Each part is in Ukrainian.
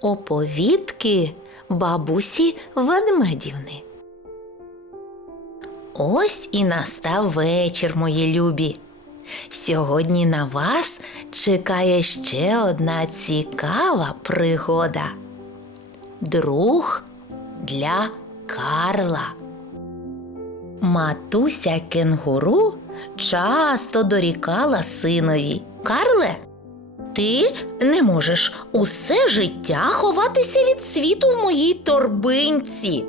Оповідки бабусі ведмедівни. Ось і настав вечір, мої любі. Сьогодні на вас чекає ще одна цікава пригода. Друг для Карла. Матуся кенгуру часто дорікала синові. Карле, ти не можеш усе життя ховатися від світу в моїй торбинці.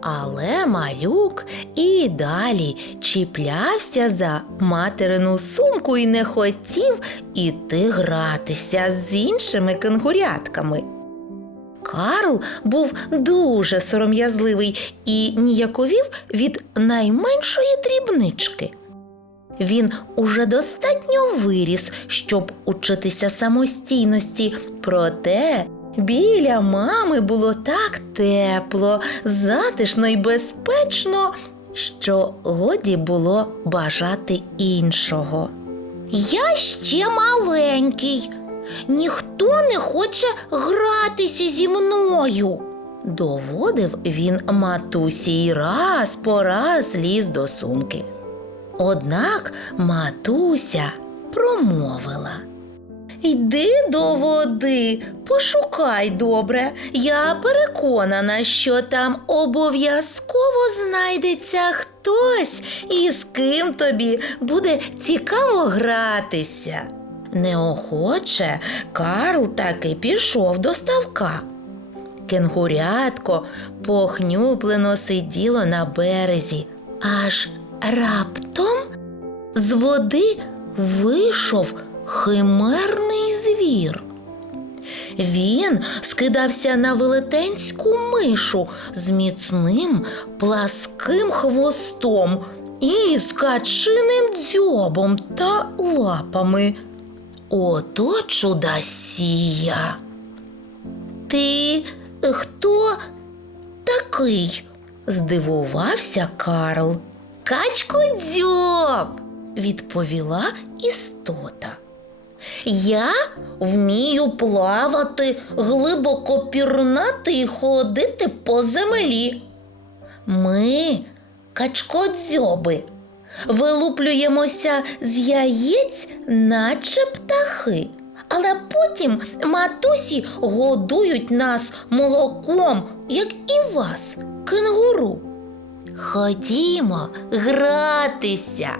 Але малюк і далі чіплявся за материну сумку і не хотів іти гратися з іншими кенгурятками. Карл був дуже сором'язливий і ніяковів від найменшої дрібнички. Він уже достатньо виріс, щоб учитися самостійності, проте біля мами було так тепло, затишно і безпечно, що годі було бажати іншого. Я ще маленький, ніхто не хоче гратися зі мною. Доводив він матусі й раз по раз ліз до сумки. Однак матуся промовила. Йди до води, пошукай добре. Я переконана, що там обов'язково знайдеться хтось, із ким тобі буде цікаво гратися. Неохоче Карл таки пішов до ставка. Кенгурятко похнюплено сиділо на березі, аж раптом з води вийшов химерний звір. Він скидався на велетенську мишу з міцним пласким хвостом і з качиним дзьобом та лапами. Ото чудасія. Ти хто такий? здивувався Карл. Качко дзьоб, відповіла істота. Я вмію плавати, глибоко пірнати і ходити по землі. Ми, качкодзьоби, вилуплюємося з яєць, наче птахи. Але потім матусі годують нас молоком, як і вас, кенгуру. Ходімо гратися.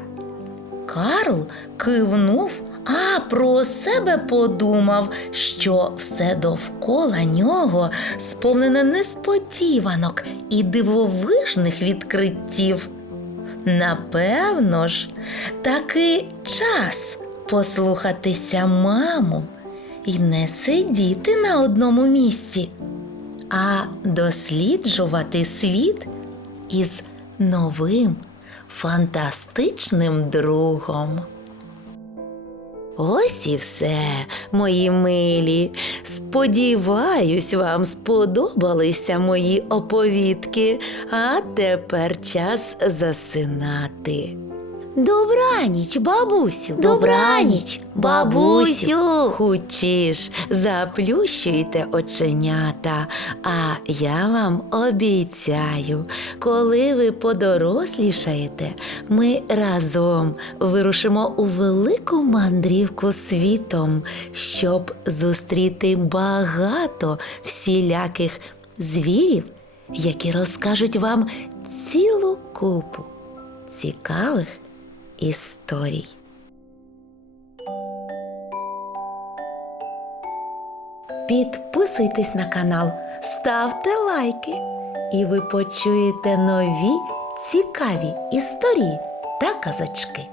Карл кивнув, а про себе подумав, що все довкола нього сповнене несподіванок і дивовижних відкриттів. Напевно ж, таки час послухатися маму і не сидіти на одному місці, а досліджувати світ із новим фантастичним другом. Ось і все, мої милі. Сподіваюсь, вам сподобалися мої оповідки, а тепер час засинати. Добраніч, бабусю. Добраніч, бабусю. Хучіш, заплющуйте оченята. А я вам обіцяю, коли ви подорослішаєте, ми разом вирушимо у велику мандрівку світом, щоб зустріти багато всіляких звірів, які розкажуть вам цілу купу цікавих історій. Підписуйтесь на канал, ставте лайки, і ви почуєте нові цікаві історії та казочки.